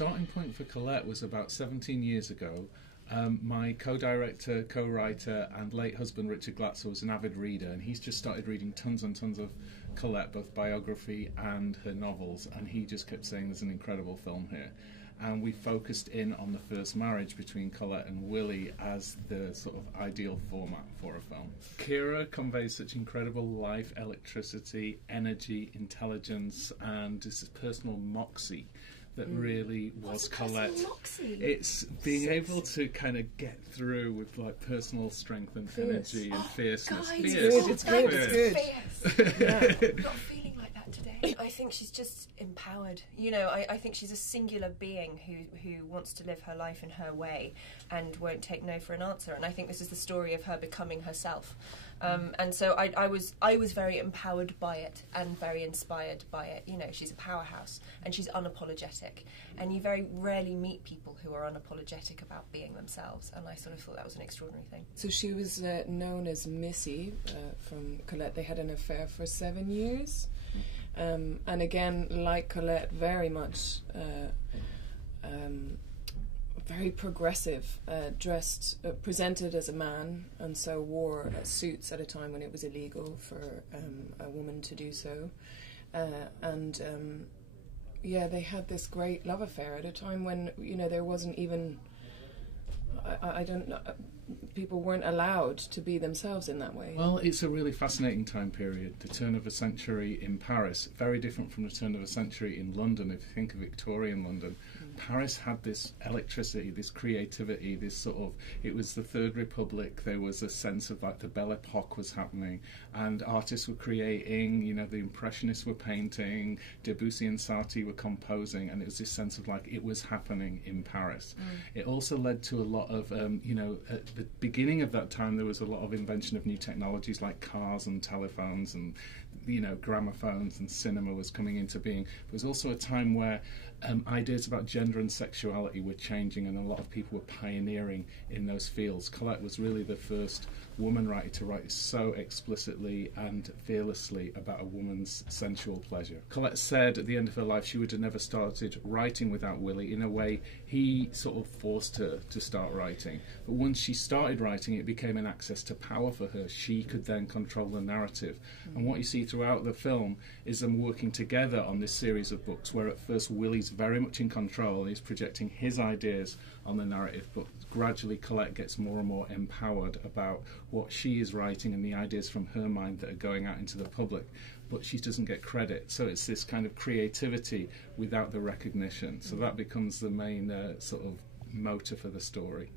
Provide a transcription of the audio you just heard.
starting point for Colette was about 17 years ago. My co-director, co-writer and late husband Richard Glatzer was an avid reader, and he's just started reading tons and tons of Colette, both biography and her novels, and he just kept saying there's an incredible film here. And we focused in on the first marriage between Colette and Willie as the sort of ideal format for a film. Kira conveys such incredible life, electricity, energy, intelligence, and this personal moxie that really was Colette. It's being able to kind of get through with like personal strength and energy and fierceness. Guys, It's good. It's good. Yeah. Not feeling like that today. I think she's just empowered. You know, I think she's a singular being who wants to live her life in her way and won't take no for an answer. And I think this is the story of her becoming herself. And so I was very empowered by it and very inspired by it. You know, she's a powerhouse and she's unapologetic. And you very rarely meet people who are unapologetic about being themselves. And I sort of thought that was an extraordinary thing. So she was known as Missy from Colette. They had an affair for 7 years. And again, like Colette, very much very progressive, dressed, presented as a man, and so wore suits at a time when it was illegal for a woman to do so. Yeah, they had this great love affair at a time when, you know, there wasn't even, I don't know, people weren't allowed to be themselves in that way. Well, it's a really fascinating time period. The turn of a century in Paris, very different from the turn of a century in London. If you think of Victorian London, Paris had this electricity, this creativity, this sort of, it was the Third Republic. There was a sense of like the Belle Epoque was happening, and artists were creating, you know, the Impressionists were painting, Debussy and Satie were composing, and it was this sense of like it was happening in Paris. It also led to a lot of, you know, at the beginning of that time there was a lot of invention of new technologies like cars and telephones and, you know, gramophones, and cinema was coming into being. There was also a time where ideas about gender and sexuality were changing, and a lot of people were pioneering in those fields. Colette was really the first woman writer to write so explicitly and fearlessly about a woman's sensual pleasure. Colette said at the end of her life she would have never started writing without Willie. In a way, he sort of forced her to start writing. But once she started writing, it became an access to power for her. She could then control the narrative. And what you see throughout the film is them working together on this series of books, where at first Willie's very much in control, he's projecting his ideas on the narrative, but gradually Colette gets more and more empowered about what she is writing and the ideas from her mind that are going out into the public, but she doesn't get credit. So it's this kind of creativity without the recognition. So that becomes the main sort of motor for the story.